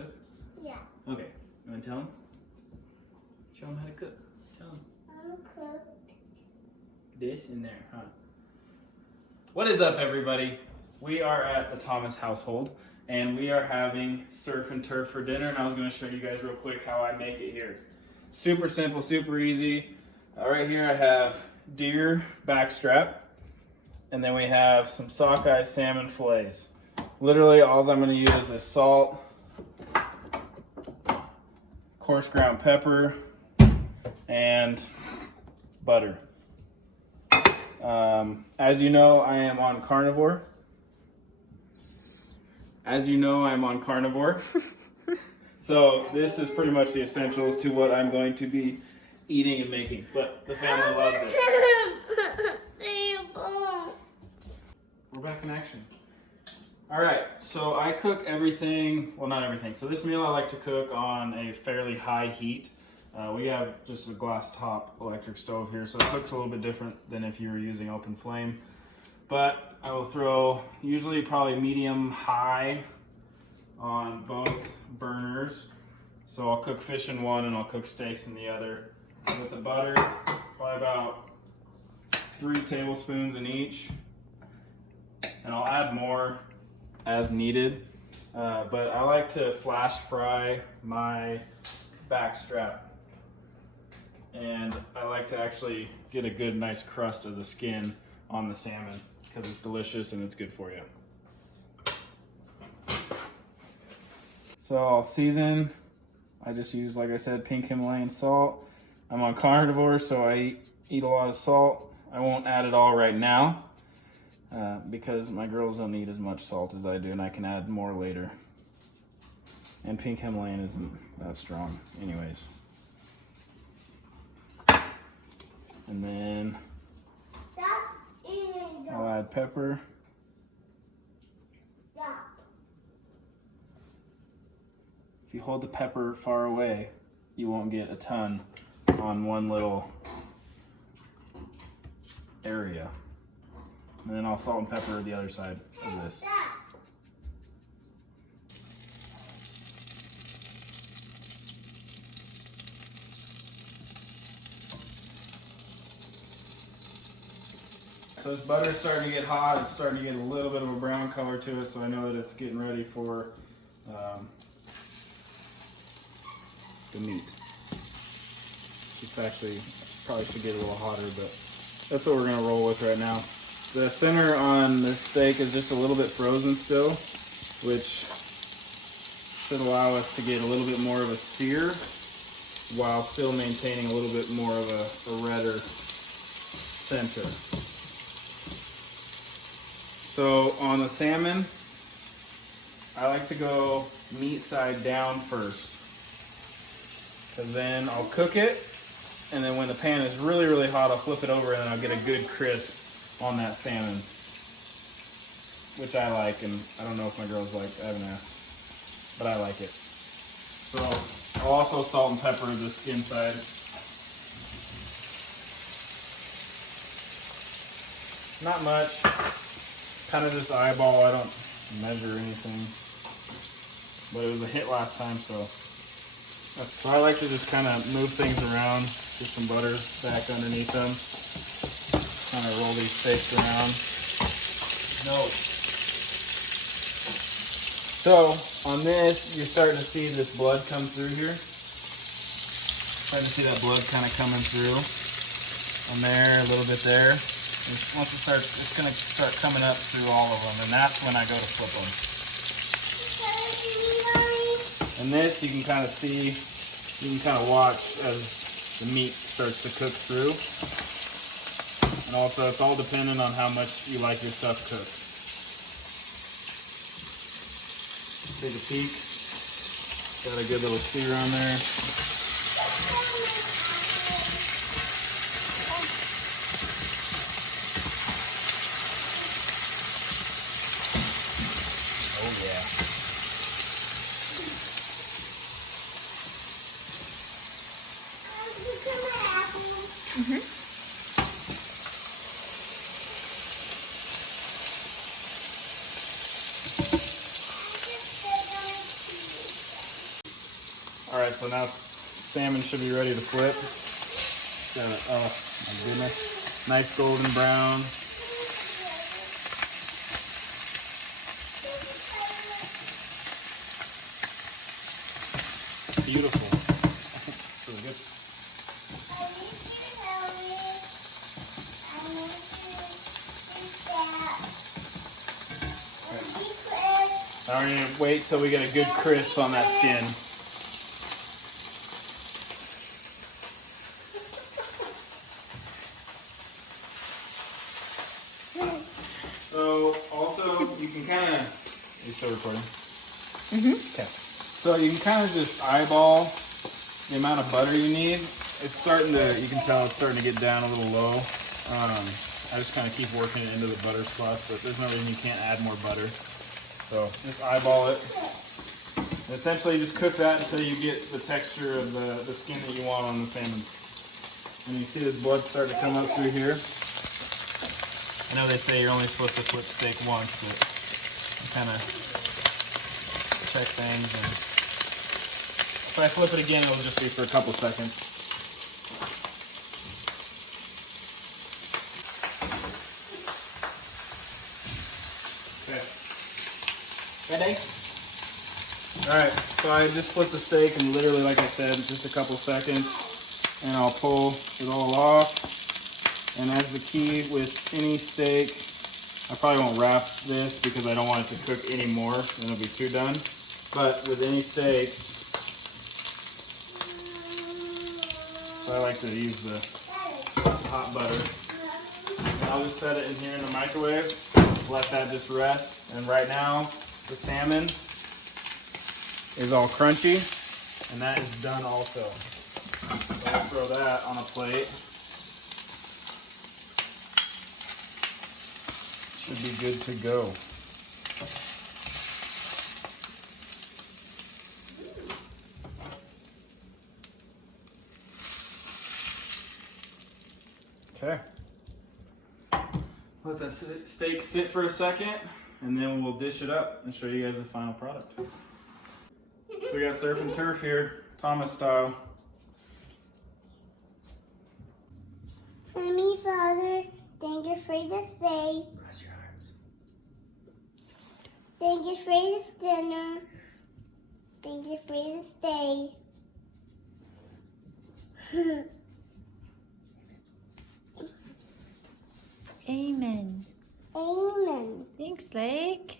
cook? Yeah. Okay. You want to tell him? Show him how to cook. Tell him. I'm cooked. This in there, huh? What is up, everybody? We are at the Thomas household, and we are having surf and turf for dinner, and I was going to show you guys real quick how I make it here. Super simple, super easy. Right here I have deer backstrap, and then we have some sockeye salmon fillets. Literally, all I'm going to use is salt, coarse ground pepper, and butter. As you know, I am on carnivore. So this is pretty much the essentials to what I'm going to be eating and making. But the family loves it. We're back in action. All right, so I cook everything, well, not everything. So this meal I like to cook on a fairly high heat. We have just a glass top electric stove here, so it cooks a little bit different than if you were using open flame. But I will throw usually probably medium high on both burners. So I'll cook fish in one and I'll cook steaks in the other. With the butter, probably about 3 tablespoons in each. And I'll add more as needed. But I like to flash fry my backstrap. And I like to actually get a good nice crust of the skin on the salmon because it's delicious and it's good for you. So I'll season. I just use, like I said, pink Himalayan salt. I'm on carnivore, so I eat a lot of salt. I won't add it all right now because my girls don't need as much salt as I do, and I can add more later. And pink Himalayan isn't that strong anyways. And then I'll add pepper. If you hold the pepper far away, you won't get a ton on one little area. And then I'll salt and pepper the other side of this. So this butter's starting to get hot. It's starting to get a little bit of a brown color to it, so I know that it's getting ready for the meat. It's actually, probably should get a little hotter, but that's what we're gonna roll with right now. The center on this steak is just a little bit frozen still, which should allow us to get a little bit more of a sear while still maintaining a little bit more of a redder center. So on the salmon, I like to go meat side down first. Because then I'll cook it, and then when the pan is really, really hot, I'll flip it over and I'll get a good crisp on that salmon. Which I like, and I don't know if my girls like, I haven't asked. But I like it. So I'll also salt and pepper the skin side. Not much. Kind of just eyeball, I don't measure anything. But it was a hit last time, so I like to just kind of move things around, get some butter back underneath them, kind of roll these steaks around. No. So on this, you're starting to see this blood come through here. Starting to see that blood kind of coming through. On there, a little bit there. And once it starts, it's going to start coming up through all of them, and that's when I go to flip them. And this, you can kind of see, you can kind of watch as the meat starts to cook through. And also, it's all dependent on how much you like your stuff cooked. Take a peek. Got a good little sear on there. Oh yeah. so now salmon should be ready to flip. Got it. Oh my goodness. Nice golden brown. Beautiful. It's really good. Now we're gonna wait till we get a good crisp on that skin. So also you can kind of, are you still recording? Okay. So you can kind of just eyeball the amount of butter you need. It's starting to, you can tell it's starting to get down a little low. I just kind of keep working it into the butter spots, but there's no reason you can't add more butter. So just eyeball it. And essentially just cook that until you get the texture of the skin that you want on the salmon. And you see the blood start to come up through here. I know they say you're only supposed to flip steak once, but kind of check things. And if I flip it again, it'll just be for a couple seconds. Okay. Ready? Alright, so I just flipped the steak and literally, like I said, just a couple seconds. And I'll pull it all off. And as the key with any steak, I probably won't wrap this because I don't want it to cook any more and it'll be too done. But with any steaks, so I like to use the hot butter. And I'll just set it in here in the microwave, let that just rest. And right now, the salmon is all crunchy, and that is done also. So I'll throw that on a plate. Should be good to go. Okay. Let that steak sit for a second, and then we'll dish it up and show you guys the final product. So we got surf and turf here, Thomas style. Honey, Father, thank you for this day. Press your eyes. Thank you for this dinner. Thank you for this day. Amen. Amen. Thanks, Lake.